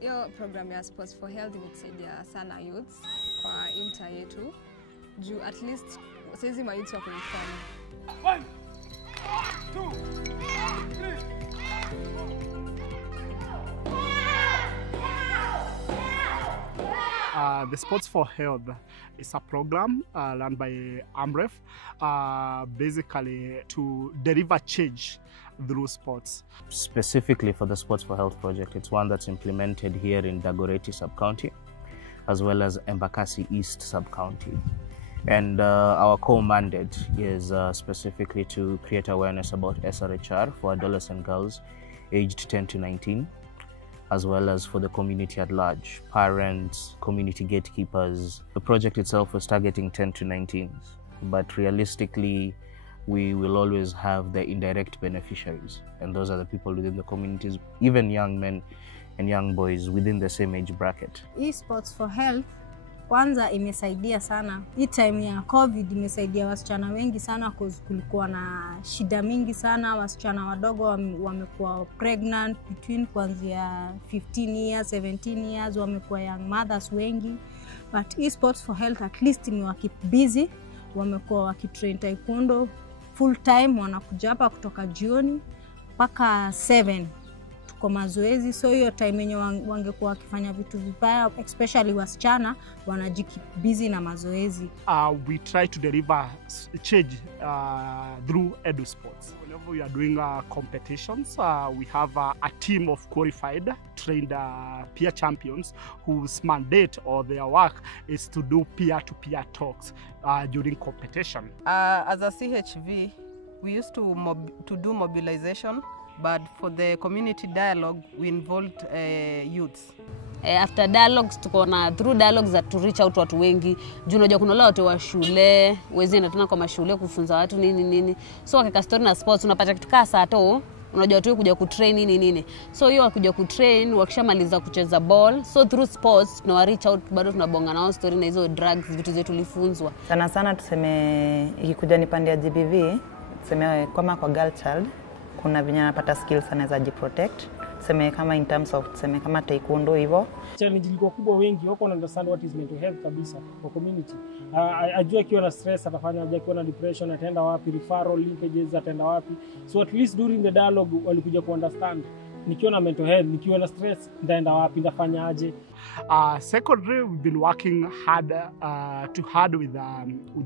Hiyo program ya Sports for Health imesaidia sana youths kwa inter yetu. Juu at least saizi ma youths wako informal. 1, 2, 3. The Sports for Health is a program run by AMREF, basically to deliver change through sports. Specifically for the Sports for Health project, it's one that's implemented here in Dagoretti sub-county, as well as Embakasi East sub-county. And our core mandate is specifically to create awareness about SRHR for adolescent girls aged 10 to 19, as well as for the community at large, parents, community gatekeepers. The project itself was targeting 10 to 19s, but realistically, we will always have the indirect beneficiaries, and those are the people within the communities, even young men and young boys within the same age bracket. Sports for Health kwanza imesaidia sana. Hii time ya COVID imesaidia wasichana wengi sana cause kulikuwa na shida mingi sana. Wasichana wadogo wamekuwa pregnant between kuanzia 15 years, 17 years, wamekuwa young mothers wengi. But Sports for Health at least ni wakip busy, wamekuwa wakitrain taekwondo full time, wanakuja hapa kutoka jioni mpaka 7 tuko mazoezi. So hiyo time yenye wangekuwa wakifanya vitu vibaya, especially wasichana wanajikeep busy na mazoezi. We try to deliver change through edu sports. Whenever we are doing competitions, we have a team of qualified, trained peer champions whose mandate or their work is to do peer-to-peer talks during competition. As a CHV, we used to do mobilization, but for the community dialogue, we involved youths. After dialogues, through dialogues that to reach out to watu wengi. Juu unajua kuna wale watu wa shule, wezi na tuna kwa mashule kufunza watu nini. So wakika story na sports, unapata kitu kaa saa to, unajua watu kuja kutrain nini. So hiyo wakuja kutrain, wakishamaliza kucheza ball. So through sports, tunawa reach out, bado tunabonga nao story na hizo drugs, vitu zetu tulifunzwa. Sana tuseme ikikuja ni pande ya GBV, tuseme kama kwa girl child, kuna vijana napata skills anaweza jiprotect. Tuseme kama in terms of tuseme kama taekwondo hivyo. Challenge ilikuwa kubwa, wengi wako understand what is mental health kabisa kwa community. Ajua akiwa na stress atafanya aje, akiwa na depression ataenda wapi, referral linkages ataenda wapi. So at least during the dialogue walikuja ku understand nikiwa na mental health, nikiwa na stress ndaenda wapi, ndafanya aje. Secondly, we've been working hard with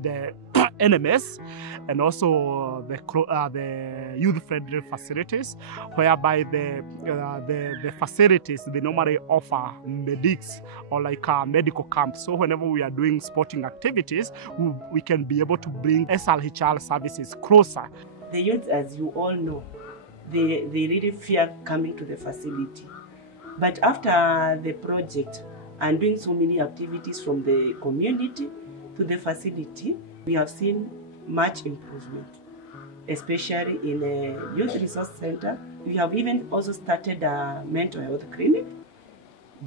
the NMS and also the youth-friendly facilities, whereby the facilities they normally offer medics or like medical camps. So whenever we are doing sporting activities, we can be able to bring SRHR services closer. The youth, as you all know, they really fear coming to the facility. But after the project and doing so many activities from the community to the facility, we have seen much improvement, especially in a youth resource center. We have even also started a mental health clinic.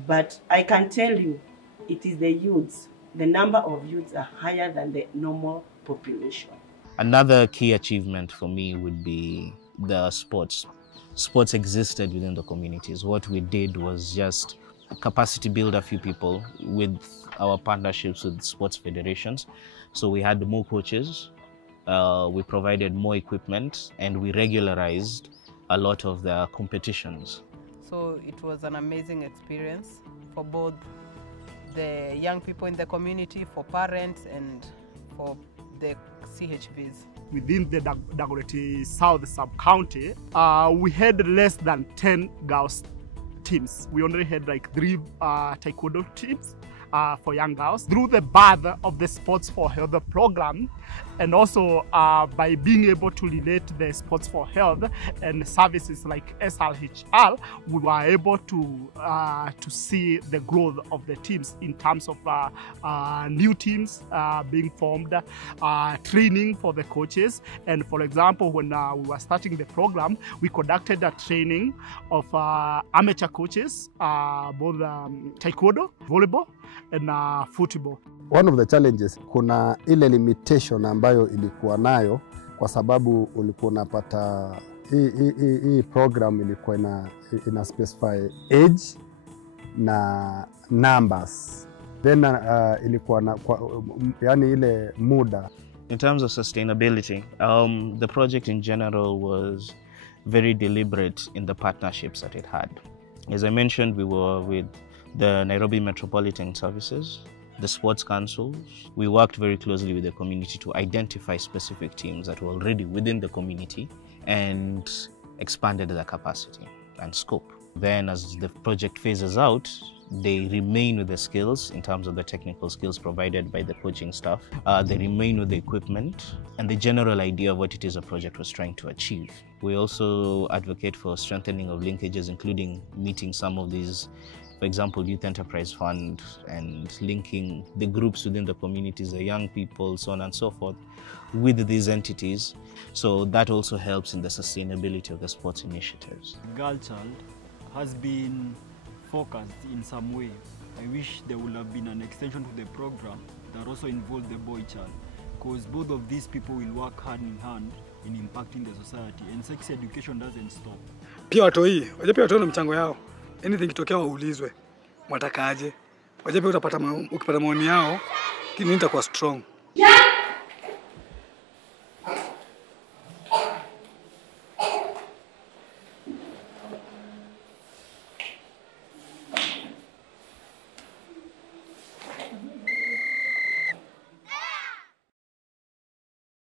But I can tell you, it is the youths. The number of youths are higher than the normal population. Another key achievement for me would be the sports. Sports existed within the communities. What we did was just capacity build a few people with our partnerships with sports federations. So we had more coaches, we provided more equipment, and we regularized a lot of the competitions. So it was an amazing experience for both the young people in the community, for parents, and for the CHVs. Within the Dagoretti South sub-county, we had less than 10 girls teams. We only had like 3 taekwondo teams for young girls. Through the birth of the Sports for Health program, and also by being able to relate the Sports for Health and services like SRHR, we were able to see the growth of the teams in terms of new teams being formed, training for the coaches. And for example, when we were starting the program, we conducted a training of amateur coaches, both taekwondo, volleyball, and football. One of the challenges, kuna ile limitation ambayo ilikuwa nayo kwa sababu ulikuwa unapata hii program ilikuwa ina specify age na numbers. Then ilikuwa yani ile muda. In terms of sustainability, the project in general was very deliberate in the partnerships that it had. As I mentioned, we were with the Nairobi Metropolitan Services, the sports councils. We worked very closely with the community to identify specific teams that were already within the community and expanded their capacity and scope. Then as the project phases out, they remain with the skills in terms of the technical skills provided by the coaching staff. They remain with the equipment and the general idea of what it is a project was trying to achieve. We also advocate for strengthening of linkages, including meeting some of these, for example, Youth Enterprise Fund, and linking the groups within the communities, the young people, so on and so forth, with these entities. So that also helps in the sustainability of the sports initiatives. Girl child has been focused in some way. I wish there would have been an extension to the program that also involved the boy child, because both of these people will work hand in hand in impacting the society, and sex education doesn't stop. Pia watoi, waje pia watoi na mchango yao. Anything kitokea waulizwe, watakaje. Waje pia ukipata maoni yao, kini nitakuwa strong.